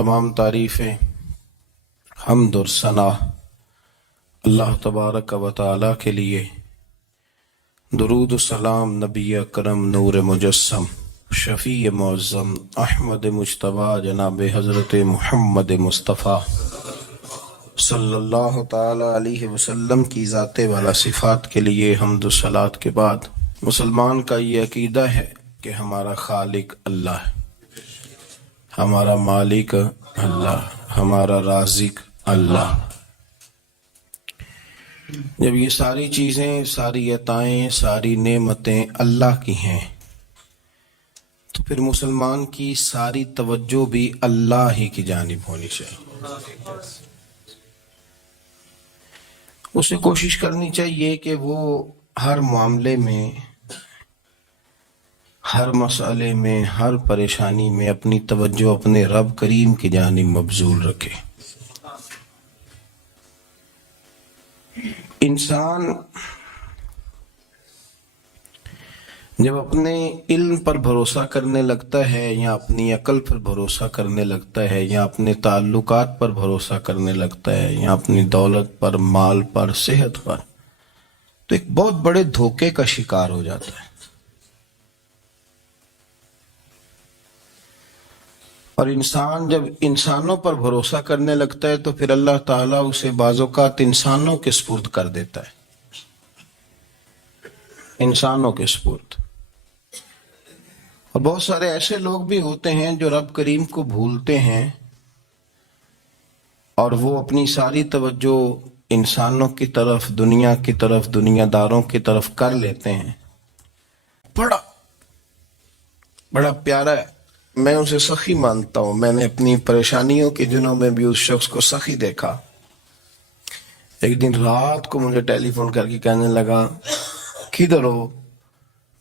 تمام تعریفیں حمد اور ثنا اللہ تبارک و تعالی کے لیے، درود و سلام نبی اکرم نور مجسم شفیع معظم احمد مجتبیٰ جناب حضرت محمد مصطفیٰ صلی اللہ تعالی علیہ وسلم کی ذات والا صفات کے لیے حمد و صلات کے بعد مسلمان کا یہ عقیدہ ہے کہ ہمارا خالق اللہ ہے، ہمارا مالک اللہ، ہمارا رازق اللہ۔ جب یہ ساری چیزیں، ساری عطائیں، ساری نعمتیں اللہ کی ہیں تو پھر مسلمان کی ساری توجہ بھی اللہ ہی کی جانب ہونی چاہیے۔ اسے کوشش کرنی چاہیے کہ وہ ہر معاملے میں، ہر مسئلے میں، ہر پریشانی میں اپنی توجہ اپنے رب کریم کی جانب مبذول رکھے۔ انسان جب اپنے علم پر بھروسہ کرنے لگتا ہے یا اپنی عقل پر بھروسہ کرنے لگتا ہے یا اپنے تعلقات پر بھروسہ کرنے لگتا ہے یا اپنی دولت پر، مال پر، صحت پر، تو ایک بہت بڑے دھوکے کا شکار ہو جاتا ہے۔ اور انسان جب انسانوں پر بھروسہ کرنے لگتا ہے تو پھر اللہ تعالیٰ اسے بعض اوقات انسانوں کے سپرد کر دیتا ہے، انسانوں کے سپرد۔ اور بہت سارے ایسے لوگ بھی ہوتے ہیں جو رب کریم کو بھولتے ہیں اور وہ اپنی ساری توجہ انسانوں کی طرف، دنیا کی طرف، دنیا داروں کی طرف کر لیتے ہیں۔ بڑا پیارا ہے، میں اسے سخی مانتا ہوں۔ میں نے اپنی پریشانیوں کے دنوں میں بھی اس شخص کو سخی دیکھا۔ ایک دن رات کو مجھے ٹیلی فون کر کے کہنے لگا کدھر ہو؟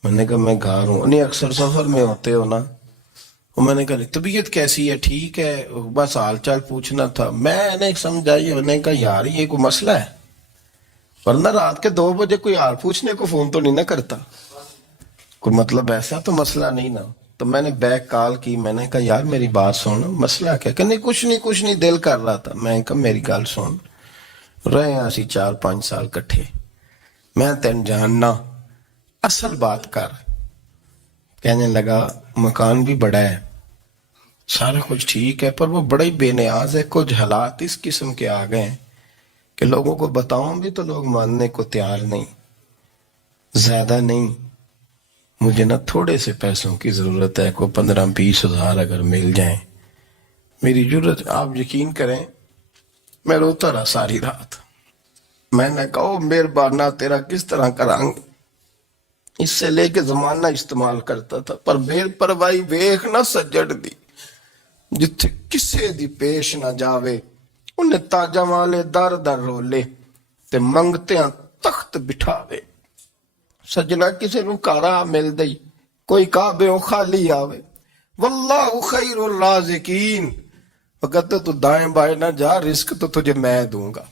میں نے کہا میں گھر ہوں۔ نہیں اکثر سفر میں ہوتے ہو نا؟ اور میں نے کہا طبیعت کیسی ہے؟ ٹھیک ہے، بس حال چال پوچھنا تھا۔ میں نے سمجھائی، میں نے کہا یار یہ کوئی مسئلہ ہے، ورنہ رات کے 2 بجے کوئی حال پوچھنے کو فون تو نہیں نہ کرتا، کوئی مطلب ایسا تو مسئلہ نہیں نا۔ تو میں نے بیک کال کی، میں نے کہا یار میری بات سن، مسئلہ کیا؟ کہ نہیں کچھ نہیں دل کر رہا تھا۔ میں نے کہا میری گال سن، رہے ہیں اسی 4-5 سال کٹھے، میں تین جاننا، اصل بات کر۔ کہنے لگا مکان بھی بڑا ہے، سارا کچھ ٹھیک ہے، پر وہ بڑا ہی بے نیاز ہے۔ کچھ حالات اس قسم کے آ گئے ہیں کہ لوگوں کو بتاؤں بھی تو لوگ ماننے کو تیار نہیں، زیادہ نہیں، مجھے نا تھوڑے سے پیسوں کی ضرورت ہے، کوئی 15-20 ہزار اگر مل جائیں میری ضرورت۔ آپ یقین کریں میں روتا رہا ساری رات۔ میں نے کہا مہربانہ تیرا کس طرح کرانگ، اس سے لے کے زمانہ استعمال کرتا تھا، پر بیر پروائی ویخ نہ سجڑ دی، جتھے کسے دی پیش نہ جاوے انہیں تاجہ والے در در رولے تے منگتیاں تخت بٹھاوے۔ سجنا کسے نو کارا مل دئی، کوئی کعبے خالی آوے، واللہ خیر الرازقین۔ اگر تو دائیں بائیں نہ جا، رزق تو تجھے میں دوں گا،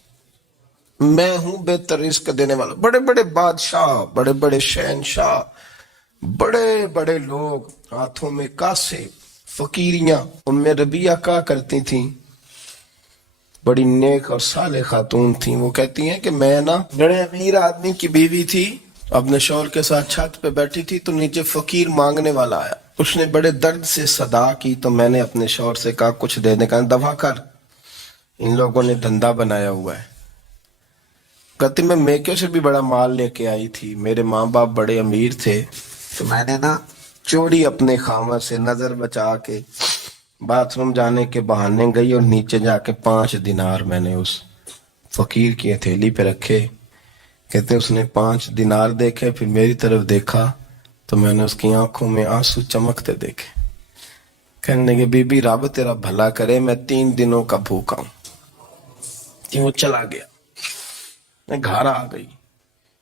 میں ہوں بہتر رزق دینے والا۔ بڑے بڑے بادشاہ، بڑے بڑے شہنشاہ، بڑے بڑے لوگ، ہاتھوں میں کاسے، فقیریاں۔ ام ربیہ کہا کرتی تھیں، بڑی نیک اور صالح خاتون تھیں، وہ کہتی ہیں کہ میں نا بڑے امیر آدمی کی بیوی تھی، اپنے شوہر کے ساتھ چھت پہ بیٹھی تھی تو نیچے فقیر مانگنے والا آیا، اس نے بڑے درد سے صدا کی تو میں نے اپنے شوہر سے کہا کچھ دے دے، کہا دفع کر، ان لوگوں نے دھندا بنایا ہوا ہے۔ کہتی میں میکے سے بھی بڑا مال لے کے آئی تھی، میرے ماں باپ بڑے امیر تھے، تو میں نے نا چوری اپنے خامہ سے نظر بچا کے باتھ روم جانے کے بہانے گئی اور نیچے جا کے 5 دینار میں نے اس فقیر کی ہتھیلی پہ رکھے۔ کہتے اس نے 5 دینار دیکھے، پھر میری طرف دیکھا تو میں نے اس کی آنکھوں میں آنسو چمکتے دیکھے۔ کہنے لگے بی بی رب تیرا بھلا کرے، میں 3 دنوں کا بھوکا ہوں۔ کہ وہ چلا گیا، میں گھر آ گئی۔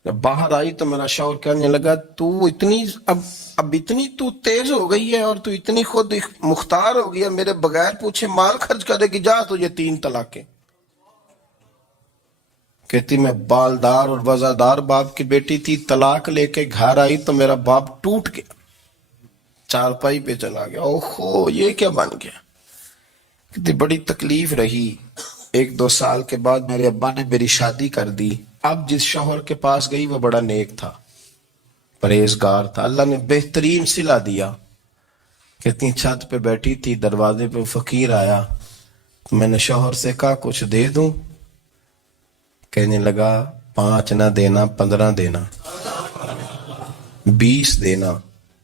جب باہر آئی تو میرا شوہر کہنے لگا تو اتنی اب اتنی تو تیز ہو گئی ہے اور تو اتنی خود مختار ہو گئی ہے، میرے بغیر پوچھے مال خرچ کرے گی، جا تجھے 3 طلاقیں۔ کہتی میں بالدار اور وزادار باپ کی بیٹی تھی، طلاق لے کے گھر آئی تو میرا باپ ٹوٹ گیا، چارپائی پہ چلا گیا۔ اوہو یہ کیا بن گیا؟ کتنی بڑی تکلیف رہی. 1-2 سال کے بعد میرے ابا نے میری شادی کر دی. اب جس شوہر کے پاس گئی وہ بڑا نیک تھا, پرہیزگار تھا. اللہ نے بہترین صلہ دیا. کتنی چھت پہ بیٹھی تھی, دروازے پہ فقیر آیا, میں نے شوہر سے کہا کچھ دے دوں؟ کہنے لگا 5 نہ دینا, 15 دینا, 20 دینا,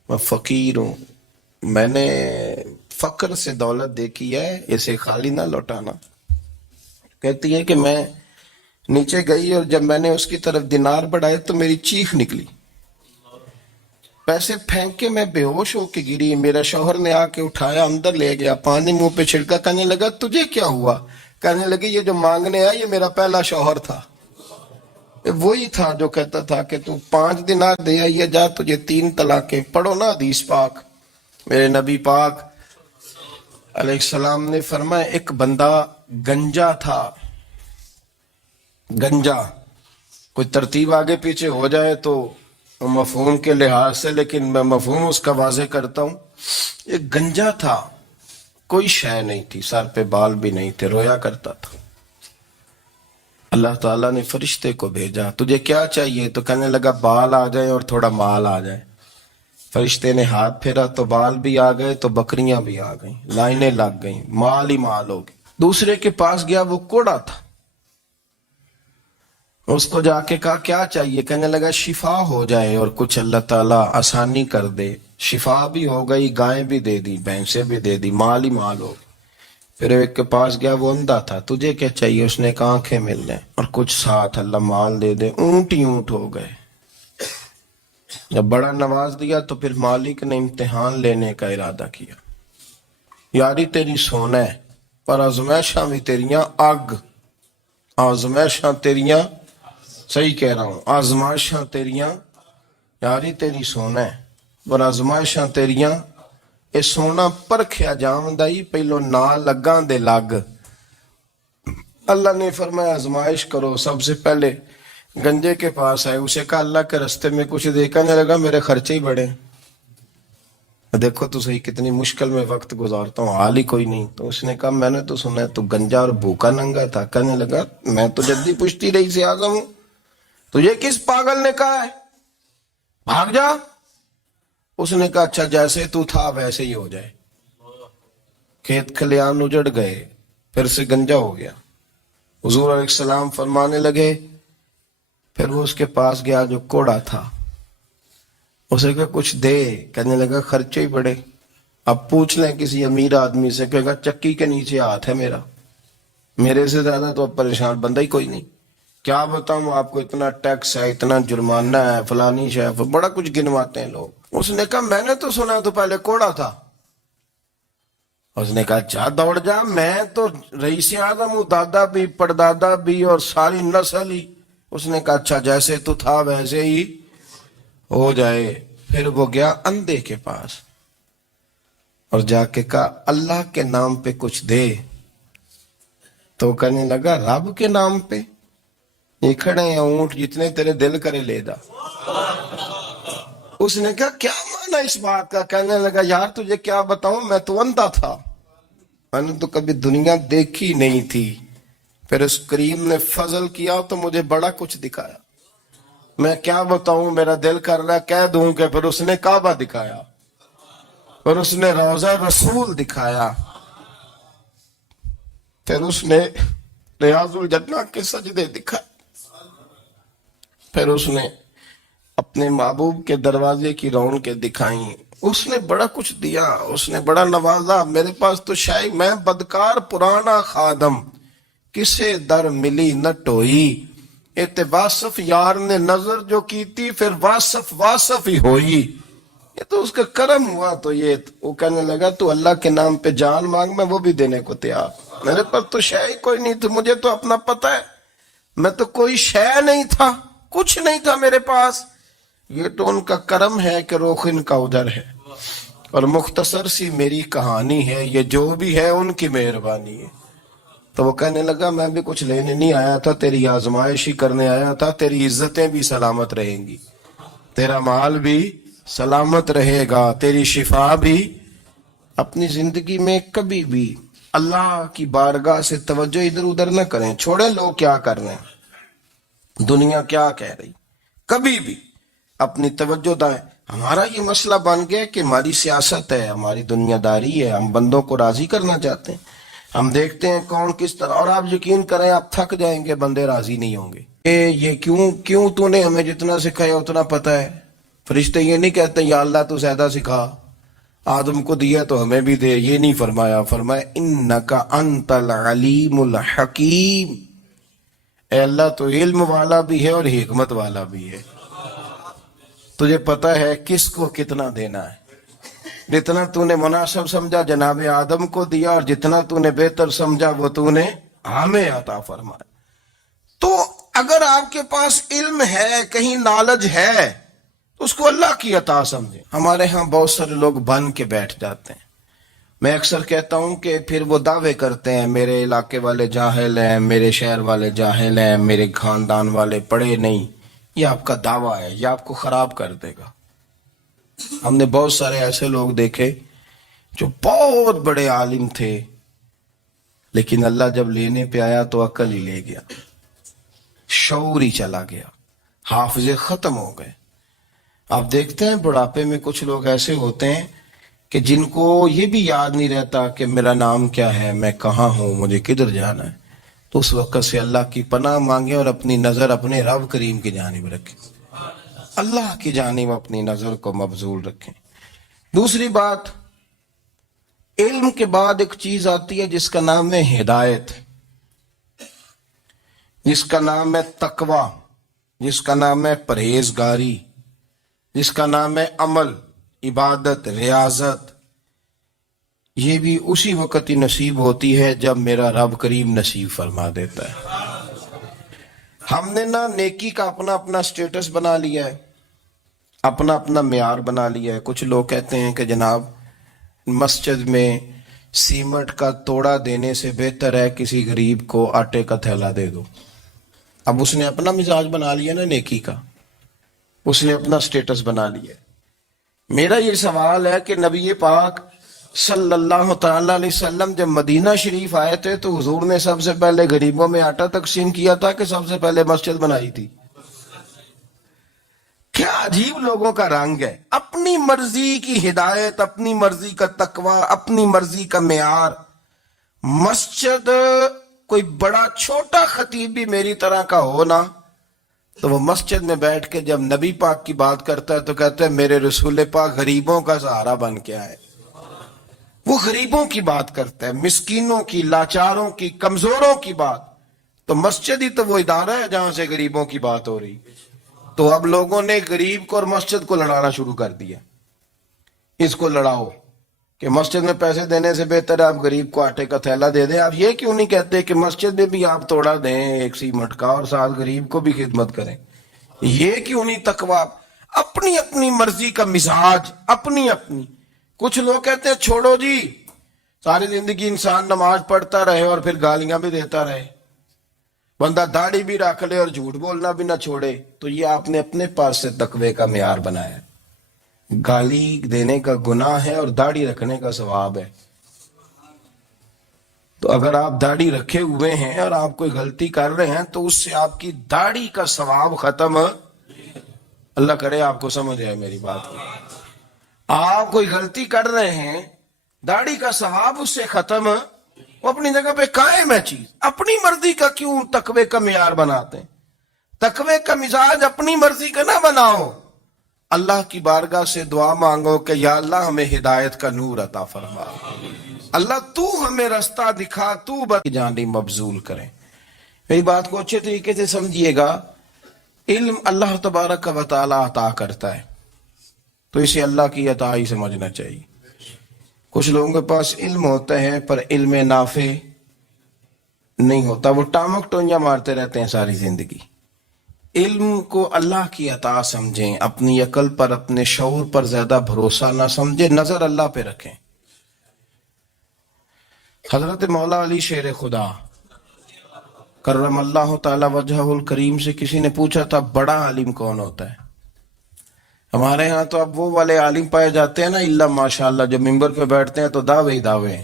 میں فقیر ہوں, میں نے فقر سے دولت دیکھی ہے, اسے خالی نہ لوٹانا. کہتی ہے کہ میں نیچے گئی اور جب میں نے اس کی طرف دینار بڑھائے تو میری چیخ نکلی, پیسے پھینک کے میں بے ہوش ہو کے گری. میرا شوہر نے آ کے اٹھایا, اندر لے گیا, پانی منہ پہ چھڑکا. کہنے لگا تجھے کیا ہوا؟ کہنے لگے یہ جو مانگنے آیا یہ میرا پہلا شوہر تھا, وہی تھا جو کہتا تھا کہ تو 5 دینار دے آئیے, جا تجھے 3 طلاقیں. پڑھو نا حدیث پاک. میرے نبی پاک علیہ السلام نے فرمایا ایک بندہ گنجا تھا. گنجا کوئی ترتیب آگے پیچھے ہو جائے تو مفہوم کے لحاظ سے, لیکن میں مفہوم اس کا واضح کرتا ہوں. ایک گنجا تھا, کوئی شے نہیں تھی, سر پہ بال بھی نہیں تھے, رویا کرتا تھا. اللہ تعالیٰ نے فرشتے کو بھیجا, تجھے کیا چاہیے؟ تو کہنے لگا بال آ جائے اور تھوڑا مال آ جائے. فرشتے نے ہاتھ پھیرا تو بال بھی آ گئے تو بکریاں بھی آ گئیں, لائنیں لگ گئیں, مال ہی مال ہو گئے. دوسرے کے پاس گیا, وہ کوڑا تھا. اس کو جا کے کہا کیا چاہیے؟ کہنے لگا شفا ہو جائے اور کچھ اللہ تعالیٰ آسانی کر دے. شفا بھی ہو گئی, گائیں بھی دے دی, بھینسیں بھی دے دی, مال ہی مال ہو گئی. پھر ایک کے پاس گیا, وہ اندھا تھا. تجھے کیا چاہیے؟ اس نے کہا آنکھیں مل جائیں اور کچھ ساتھ اللہ مال دے دے. اونٹ ہی اونٹ ہو گئے. جب بڑا نواز دیا تو پھر مالک نے امتحان لینے کا ارادہ کیا. یاری تیری سونا ہے پر آزمائشاں بھی تیریاں اگ. آزمائشاں تیریاں, صحیح کہہ رہا ہوں, آزمائشاں تیریاں, یاری تیری سونا ہے پر آزمائشاں تیریاں. اے سونا پرکھیا جاندائی پہلو نہ لگاں دے لگ. اللہ نے فرمایا آزمائش کرو. سب سے پہلے گنجے کے پاس آئے, اسے کہا اللہ کے رستے میں کچھ دے. کہنے لگا میرے خرچے ہی بڑے. دیکھو تو صحیح کتنی مشکل میں وقت گزارتا ہوں, حال ہی کوئی نہیں. تو اس نے کہا میں نے تو سنا ہے تو گنجا اور بھوکا ننگا تھا. کہنے لگا میں تو جدی پشتی رئیس اعظم ہوں, تجھے کس پاگل نے کہا ہے بھاگ جا؟ اس نے کہا اچھا جیسے تو تھا ویسے ہی ہو جائے. کھیت کھلیان اجڑ گئے, پھر سے گنجا ہو گیا. حضور علیہ السلام فرمانے لگے, پھر وہ اس کے پاس گیا جو کوڑا تھا, اسے کہا کچھ دے. کہنے لگا خرچے ہی بڑے. اب پوچھ لیں کسی امیر آدمی سے, کہے گا چکی کے نیچے ہاتھ ہے میرا, میرے سے زیادہ تو اب پریشان بندہ ہی کوئی نہیں. کیا بتاؤں آپ کو, اتنا ٹیکس ہے, اتنا جرمانہ ہے, فلانی شے, بڑا کچھ گنواتے ہیں لوگ. اس نے کہا میں نے تو سنا تو پہلے کوڑا تھا. اس نے کہا اچھا دوڑ جا, میں تو رئیس اعظم ہوں, دادا بھی پردادا بھی اور ساری نسل ہی. اس نے کہا اچھا جیسے تو تھا ویسے ہی ہو جائے. پھر وہ گیا اندھے کے پاس اور جا کے کہا اللہ کے نام پہ کچھ دے. تو کہنے لگا رب کے نام پہ؟ یہ کھڑے ہیں اونٹ, جتنے تیرے دل کرے لے جا. اس نے کہا کیا معنی اس بات کا؟ کہنے لگا یار تجھے کیا بتاؤں, میں تو اندھا تھا, میں نے تو کبھی دنیا دیکھی نہیں تھی. پھر اس کریم نے فضل کیا تو مجھے بڑا کچھ دکھایا. میں کیا بتاؤں, میرا دل کر رہا ہے کہہ دوں کہ پھر اس نے کعبہ دکھایا, پھر اس نے روضہ رسول دکھایا, پھر اس نے ریاض الجنہ کے سجدے دکھائے, پھر اس نے اپنے محبوب کے دروازے کی رونقیں دکھائیں. اس نے بڑا کچھ دیا, اس نے بڑا نوازا. میرے پاس تو شاید میں بدکار پرانا خادم, کسے در ملی نہ ٹوئی. اے واصف یار نے نظر جو کی تھی, پھر واصف ہی ہوئی. یہ تو اس کا کرم ہوا. تو یہ وہ کہنے لگا تو اللہ کے نام پہ جان مانگ, میں وہ بھی دینے کو تیار. میرے پاس تو شے کوئی نہیں تھی, مجھے تو اپنا پتہ ہے, میں تو کوئی شے نہیں تھا, کچھ نہیں تھا میرے پاس. یہ تو ان کا کرم ہے کہ رخ ان کا ادھر ہے, اور مختصر سی میری کہانی ہے, یہ جو بھی ہے ان کی مہربانی ہے. تو وہ کہنے لگا میں بھی کچھ لینے نہیں آیا تھا, تیری آزمائش ہی کرنے آیا تھا. تیری عزتیں بھی سلامت رہیں گی, تیرا مال بھی سلامت رہے گا, تیری شفا بھی. اپنی زندگی میں کبھی بھی اللہ کی بارگاہ سے توجہ ادھر ادھر نہ کریں، چھوڑیں لوگ کیا کر رہے ہیں، دنیا کیا کہہ رہی، کبھی بھی اپنی توجہ دائیں۔ ہمارا یہ مسئلہ بن گیا کہ ہماری سیاست ہے، ہماری دنیا داری ہے، ہم بندوں کو راضی کرنا چاہتے ہیں، ہم دیکھتے ہیں کون کس طرح، اور آپ یقین کریں آپ تھک جائیں گے، بندے راضی نہیں ہوں گے کہ یہ کیوں تو نے ہمیں جتنا سکھایا اتنا پتہ ہے۔ فرشتے یہ نہیں کہتے یا اللہ تو زیادہ سکھا، آدم کو دیا تو ہمیں بھی دے، یہ نہیں فرمایا، فرمایا انکا انت العلیم الحکیم، اے اللہ تو علم والا بھی ہے اور حکمت والا بھی ہے، تجھے پتہ ہے کس کو کتنا دینا ہے، جتنا تو نے مناسب سمجھا جناب آدم کو دیا، اور جتنا تو نے بہتر سمجھا وہ تو نے ہمیں عطا فرمایا۔ تو اگر آپ کے پاس علم ہے، کہیں نالج ہے، تو اس کو اللہ کی عطا سمجھیں۔ ہمارے ہاں بہت سارے لوگ بن کے بیٹھ جاتے ہیں، میں اکثر کہتا ہوں کہ پھر وہ دعوے کرتے ہیں میرے علاقے والے جاہل ہیں، میرے شہر والے جاہل ہیں، میرے خاندان والے پڑھے نہیں۔ یہ آپ کا دعویٰ ہے، یہ آپ کو خراب کر دے گا۔ ہم نے بہت سارے ایسے لوگ دیکھے جو بہت بڑے عالم تھے، لیکن اللہ جب لینے پہ آیا تو عقل ہی لے گیا، شعور ہی چلا گیا، حافظے ختم ہو گئے۔ آپ دیکھتے ہیں بڑھاپے میں کچھ لوگ ایسے ہوتے ہیں کہ جن کو یہ بھی یاد نہیں رہتا کہ میرا نام کیا ہے، میں کہاں ہوں، مجھے کدھر جانا ہے۔ تو اس وقت سے اللہ کی پناہ مانگیں اور اپنی نظر اپنے رب کریم کی جانب رکھیں، اللہ کی جانب اپنی نظر کو مبذول رکھیں۔ دوسری بات، علم کے بعد ایک چیز آتی ہے جس کا نام ہے ہدایت، جس کا نام ہے تقوی، جس کا نام ہے پرہیزگاری، جس کا نام ہے عمل، عبادت، ریاضت۔ یہ بھی اسی وقت ہی نصیب ہوتی ہے جب میرا رب کریم نصیب فرما دیتا ہے۔ ہم نے نا نیکی کا اپنا اپنا سٹیٹس بنا لیا ہے، اپنا اپنا معیار بنا لیا ہے۔ کچھ لوگ کہتے ہیں کہ جناب مسجد میں سیمنٹ کا توڑا دینے سے بہتر ہے کسی غریب کو آٹے کا تھیلا دے دو۔ اب اس نے اپنا مزاج بنا لیا نا نیکی کا، اس نے اپنا سٹیٹس بنا لیا۔ میرا یہ سوال ہے کہ نبی پاک صلی اللہ تعالی علیہ وسلم جب مدینہ شریف آئے تھے تو حضور نے سب سے پہلے غریبوں میں آٹا تقسیم کیا تھا کہ سب سے پہلے مسجد بنائی تھی؟ کیا عجیب لوگوں کا رنگ ہے، اپنی مرضی کی ہدایت، اپنی مرضی کا تقوی، اپنی مرضی کا معیار۔ مسجد کوئی بڑا چھوٹا خطیب بھی میری طرح کا ہو نا، تو وہ مسجد میں بیٹھ کے جب نبی پاک کی بات کرتا ہے تو کہتا ہے میرے رسول پاک غریبوں کا سہارا بن کے آئے۔ وہ غریبوں کی بات کرتا ہے، مسکینوں کی، لاچاروں کی، کمزوروں کی بات۔ تو مسجد ہی تو وہ ادارہ ہے جہاں سے غریبوں کی بات ہو رہی۔ تو اب لوگوں نے غریب کو اور مسجد کو لڑانا شروع کر دیا، اس کو لڑاؤ کہ مسجد میں پیسے دینے سے بہتر ہے آپ غریب کو آٹے کا تھیلا دے دیں۔ آپ یہ کیوں نہیں کہتے کہ مسجد میں بھی آپ توڑا دیں ایک سیمنٹ کا اور ساتھ غریب کو بھی خدمت کریں؟ یہ کیوں نہیں تقویٰ؟ اپنی اپنی مرضی کا مزاج، اپنی اپنی۔ کچھ لوگ کہتے ہیں چھوڑو جی، ساری زندگی انسان نماز پڑھتا رہے اور پھر گالیاں بھی دیتا رہے، بندہ داڑھی بھی رکھ لے اور جھوٹ بولنا بھی نہ چھوڑے، تو یہ آپ نے اپنے پاس سے تقوی کا معیار بنایا۔ گالی دینے کا گناہ ہے اور داڑھی رکھنے کا ثواب ہے۔ تو اگر آپ داڑھی رکھے ہوئے ہیں اور آپ کوئی غلطی کر رہے ہیں تو اس سے آپ کی داڑھی کا ثواب ختم، اللہ کرے آپ کو سمجھ آئے میری بات کو۔ آپ کوئی غلطی کر رہے ہیں، داڑھی کا ثواب اس سے ختم، وہ اپنی جگہ پہ قائم ہے چیز۔ اپنی مرضی کا کیوں تقوی کا معیار بناتے ہیں؟ تقوی کا مزاج اپنی مرضی کا نہ بناؤ، اللہ کی بارگاہ سے دعا مانگو کہ یا اللہ ہمیں ہدایت کا نور عطا فرما، اللہ تو ہمیں رستہ دکھا، تو بد جانب مبذول کرے۔ میری بات کو اچھے طریقے سے سمجھیے گا، علم اللہ تبارک و تعالی عطا کرتا ہے تو اسے اللہ کی عطا ہی سمجھنا چاہیے۔ کچھ لوگوں کے پاس علم ہوتا ہے پر علم نافع نہیں ہوتا، وہ ٹامک ٹونجا مارتے رہتے ہیں ساری زندگی۔ علم کو اللہ کی عطا سمجھیں، اپنی عقل پر، اپنے شعور پر زیادہ بھروسہ نہ سمجھیں، نظر اللہ پہ رکھیں۔ حضرت مولا علی شیر خدا کرم اللہ تعالی وجہہ الکریم سے کسی نے پوچھا تھا بڑا عالم کون ہوتا ہے؟ ہمارے ہاں تو اب وہ والے عالم پائے جاتے ہیں نا، اللہ ماشاءاللہ، جو ممبر پہ بیٹھتے ہیں تو دعوے ہی دعوے ہیں،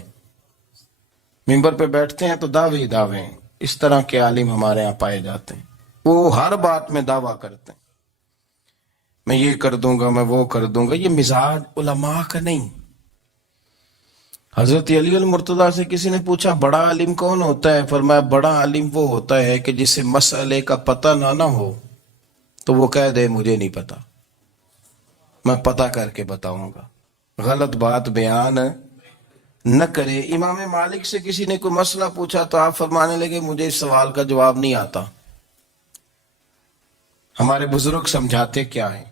ممبر پہ بیٹھتے ہیں تو دعوے ہی دعوے ہیں. اس طرح کے عالم ہمارے یہاں پائے جاتے ہیں. وہ ہر بات میں دعویٰ کرتے ہیں، میں یہ کر دوں گا، میں وہ کر دوں گا. یہ مزاج علماء کا نہیں. حضرت علی المرتضیٰ سے کسی نے پوچھا بڑا عالم کون ہوتا ہے؟ فرمایا بڑا عالم وہ ہوتا ہے کہ جسے مسئلے کا پتہ نہ ہو تو وہ کہہ دے مجھے نہیں پتا، میں پتہ کر کے بتاؤں گا، غلط بات بیان نہ کرے. امام مالک سے کسی نے کوئی مسئلہ پوچھا تو آپ فرمانے لگے مجھے اس سوال کا جواب نہیں آتا. ہمارے بزرگ سمجھاتے کیا ہیں؟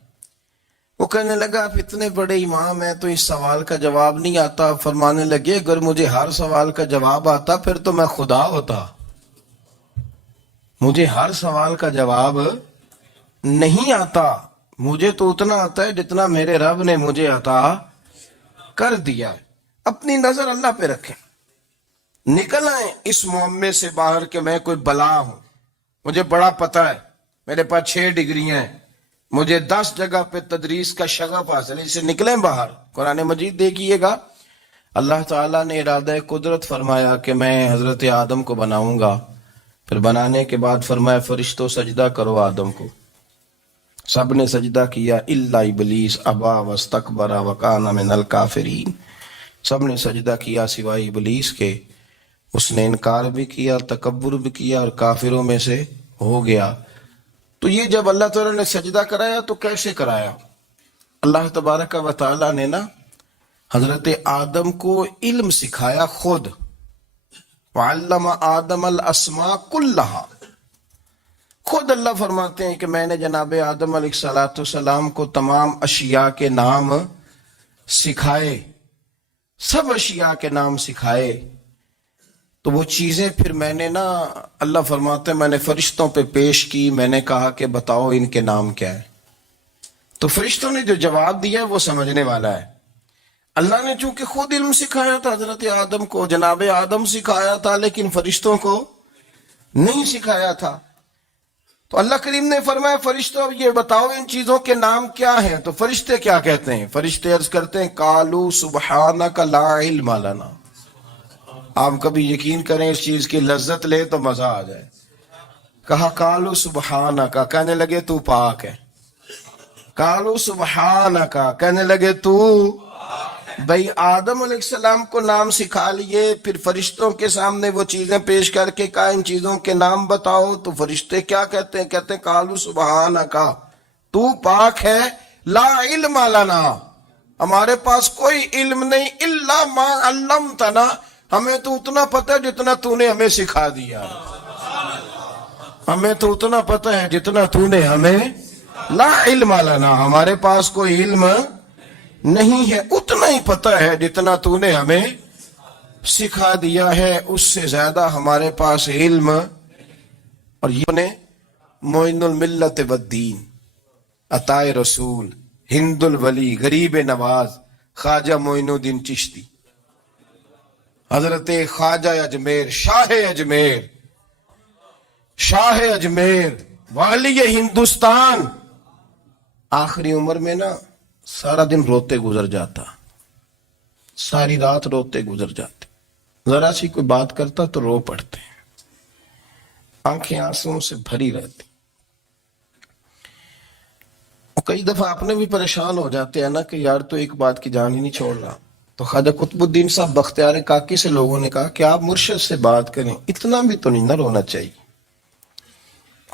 وہ کہنے لگا آپ اتنے بڑے امام ہیں تو اس سوال کا جواب نہیں آتا. فرمانے لگے اگر مجھے ہر سوال کا جواب آتا پھر تو میں خدا ہوتا. مجھے ہر سوال کا جواب نہیں آتا، مجھے تو اتنا آتا ہے جتنا میرے رب نے مجھے عطا کر دیا. اپنی نظر اللہ پہ رکھیں، نکل آئیں اس معمے سے باہر کہ میں کوئی بلا ہوں، مجھے بڑا پتہ ہے، میرے پاس 6 ڈگریاں ہیں، مجھے 10 جگہ پہ تدریس کا شغف حاصل ہے. اسے نکلیں باہر. قرآن مجید دیکھیے گا اللہ تعالیٰ نے ارادہ قدرت فرمایا کہ میں حضرت آدم کو بناؤں گا. پھر بنانے کے بعد فرمایا فرشتوں سجدہ کرو آدم کو. سب نے سجدہ کیا الا ابلیس ابا واستکبر وکان من الکافرین. سب نے سجدہ کیا سوائے ابلیس کے، اس نے انکار بھی کیا، تکبر بھی کیا اور کافروں میں سے ہو گیا. تو یہ جب اللہ تعالیٰ نے سجدہ کرایا تو کیسے کرایا؟ اللہ تبارک و تعالیٰ نے نا حضرت آدم کو علم سکھایا خود. وعلم آدم الاسماء کلہا. خود اللہ فرماتے ہیں کہ میں نے جناب آدم علیہ السلام کو تمام اشیاء کے نام سکھائے، سب اشیاء کے نام سکھائے. تو وہ چیزیں پھر میں نے نا اللہ فرماتے ہیں میں نے فرشتوں پہ پیش کی. میں نے کہا کہ بتاؤ ان کے نام کیا ہے. تو فرشتوں نے جو جواب دیا وہ سمجھنے والا ہے. اللہ نے چونکہ خود علم سکھایا تھا حضرت آدم کو، جناب آدم سکھایا تھا لیکن فرشتوں کو نہیں سکھایا تھا. تو اللہ کریم نے فرمایا فرشتوں اب یہ بتاؤ ان چیزوں کے نام کیا ہیں. تو فرشتے کیا کہتے ہیں؟ فرشتے عرض کرتے ہیں قالوا سبحانک لا علم لنا. آپ کبھی یقین کریں اس چیز کی لذت لے تو مزہ آ جائے. کہا قالوا سبحانک، کہنے لگے تو پاک ہے. قالوا سبحانک، کہنے لگے تو بھئی آدم علیہ السلام کو نام سکھا لیے، پھر فرشتوں کے سامنے وہ چیزیں پیش کر کے کہا ان چیزوں کے نام بتاؤ. تو فرشتے کیا کہتے ہیں؟ کہتے ہیں قالوا سبحانک، تو پاک ہے، لا علم لنا، ہمارے پاس کوئی علم نہیں، الا ما علمتنا، ہمیں تو اتنا پتہ ہے جتنا تو نے ہمیں سکھا دیا. ہمیں تو اتنا پتہ ہے جتنا تو نے ہمیں، لا علم لنا، ہمارے پاس کوئی علم نہیں ہے، اتنا ہی پتہ ہے جتنا تو نے ہمیں سکھا دیا ہے، اس سے زیادہ ہمارے پاس علم. اور یہ نے معین الملت والدین، عطائے رسول، ہند الولی، غریب نواز، خواجہ معین الدین چشتی، حضرت خواجہ اجمیر، شاہ اجمیر، والی ہندوستان. آخری عمر میں نا سارا دن روتے گزر جاتا، ساری رات روتے گزر جاتے. ذرا سی کوئی بات کرتا تو رو پڑتے، آنکھیں آنسوں سے بھری رہتی. کئی دفعہ آپ نے بھی پریشان ہو جاتے ہیں نا کہ یار تو ایک بات کی جان ہی نہیں چھوڑ رہا. تو خواجہ قطب الدین صاحب بختیار کاکی سے لوگوں نے کہا کہ آپ مرشد سے بات کریں، اتنا بھی تو نہیں نہ رونا چاہیے،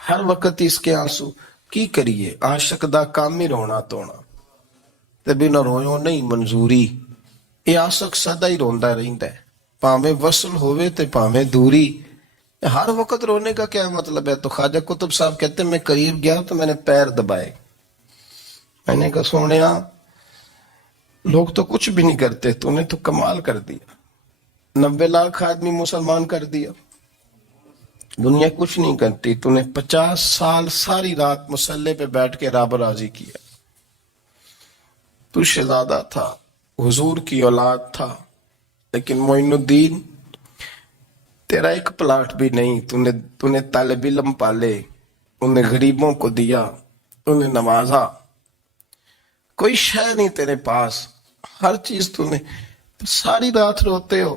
ہر وقت اس کے آنسو کی کریے. عاشق دا کام ہی رونا تونا تے بنا رویوں نہیں منظوری. یہ عاشق سدا ہی روندا رہندا ہے، پاویں وصل ہوئے تے پاویں دوری. ہر وقت رونے کا کیا مطلب ہے؟ تو خواجہ قطب صاحب کہتے ہیں میں قریب گیا تو میں نے پیر دبائے، میں نے کہا سونیا لوگ تو کچھ بھی نہیں کرتے، تو نے تو کمال کر دیا، 90 لاکھ آدمی مسلمان کر دیا، دنیا کچھ نہیں کرتی، تو نے 50 سال ساری رات مسلح پہ بیٹھ کے رب راضی کیا. تو شہزادہ تھا، حضور کی اولاد تھا، لیکن معین الدین تیرا ایک پلاٹ بھی نہیں. تو نے طالب علم پالے، انہیں غریبوں کو دیا، انہیں نوازا، کوئی شے نہیں تیرے پاس، ہر چیز تو نے، ساری رات روتے ہو.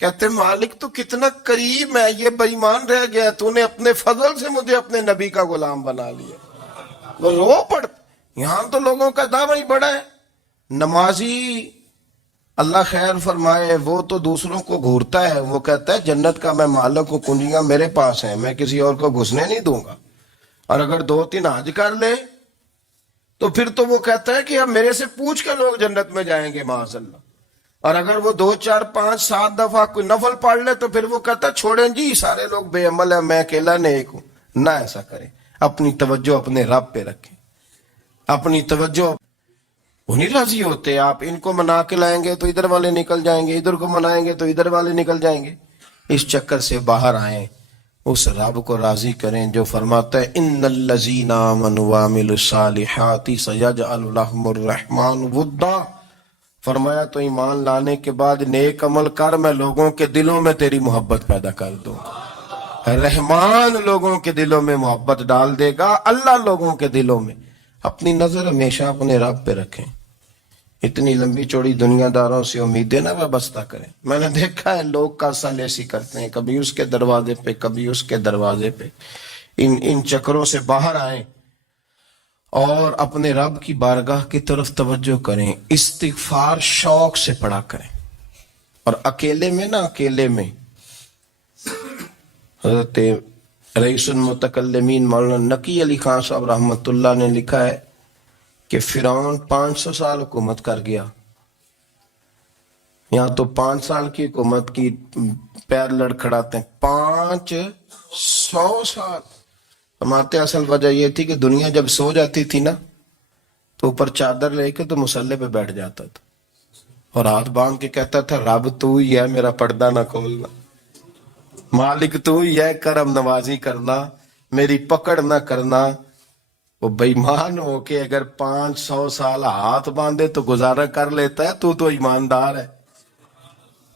کہتے مالک تو کتنا قریب ہے، یہ بے ایمان رہ گیا، تو نے اپنے فضل سے مجھے اپنے نبی کا غلام بنا لیا. وہ رو پڑ. یہاں تو لوگوں کا دعویٰ ہی بڑا ہے. نمازی اللہ خیر فرمائے وہ تو دوسروں کو گھورتا ہے، وہ کہتا ہے جنت کا میں مالک ہوں، کنجیاں میرے پاس ہیں، میں کسی اور کو گھسنے نہیں دوں گا. اور اگر 2-3 حج کر لے تو پھر تو وہ کہتا ہے کہ اب میرے سے پوچھ کے لوگ جنت میں جائیں گے معاذ اللہ. اور اگر وہ 2 4 5 7 دفعہ کوئی نفل پڑھ لے تو پھر وہ کہتا ہے چھوڑیں جی سارے لوگ بے عمل ہیں، میں اکیلا نیک ہوں. نہ ایسا کریں، اپنی توجہ اپنے رب پہ رکھیں، اپنی توجہ. وہ نہیں راضی ہوتے، آپ ان کو منا کے لائیں گے تو ادھر والے نکل جائیں گے، ادھر کو منائیں گے تو ادھر والے نکل جائیں گے. اس چکر سے باہر آئیں، اس رب کو راضی کریں جو فرماتا ہے ان الذین آمنوا وعملوا الصالحات سیجعل لهم الرحمن ودا. فرمایا تو ایمان لانے کے بعد نیک عمل کر، میں لوگوں کے دلوں میں تیری محبت پیدا کر دوں. رحمان لوگوں کے دلوں میں محبت ڈال دے گا، اللہ لوگوں کے دلوں میں. اپنی نظر ہمیشہ اپنے رب پہ رکھیں. اتنی لمبی چوڑی دنیا داروں سے امیدیں نہ وابستہ کریں. میں نے دیکھا ہے لوگ کاسا لیسی کرتے ہیں، کبھی اس کے دروازے پہ کبھی اس کے دروازے پہ. ان چکروں سے باہر آئیں اور اپنے رب کی بارگاہ کی طرف توجہ کریں. استغفار شوق سے پڑھا کریں. اور اکیلے میں نا، اکیلے میں حضرت رئیس المتکلمین مولانا نقی علی خان صاحب رحمۃ اللہ نے لکھا ہے کہ فرعون 500 سال حکومت کر گیا. یہاں تو 5 سال کی حکومت کی پیر لڑکھڑاتے ہیں. 500 سال. فرماتے اصل وجہ یہ تھی کہ دنیا جب سو جاتی تھی نا تو اوپر چادر لے کے تو مصلے پہ بیٹھ جاتا تھا اور ہاتھ باندھ کے کہتا تھا رب تو ہی ہے، میرا پردہ نہ کھولنا، مالک تو ہی ہے، کرم نوازی کرنا، میری پکڑ نہ کرنا. وہ بے ایمان ہو کے اگر 500 سال ہاتھ باندھے تو گزارا کر لیتا ہے، تو ایماندار ہے.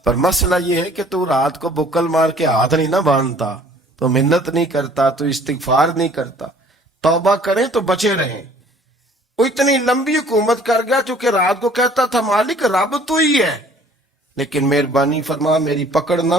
پر مسئلہ یہ ہے کہ تو رات کو بکل مار کے ہاتھ نہیں نہ باندھتا، تو منت نہیں کرتا، تو استغفار نہیں کرتا. توبہ کریں تو بچے رہیں. وہ اتنی لمبی حکومت کر گیا چونکہ رات کو کہتا تھا مالک رب تو ہی ہے، لیکن مہربانی فرما میری پکڑ نہ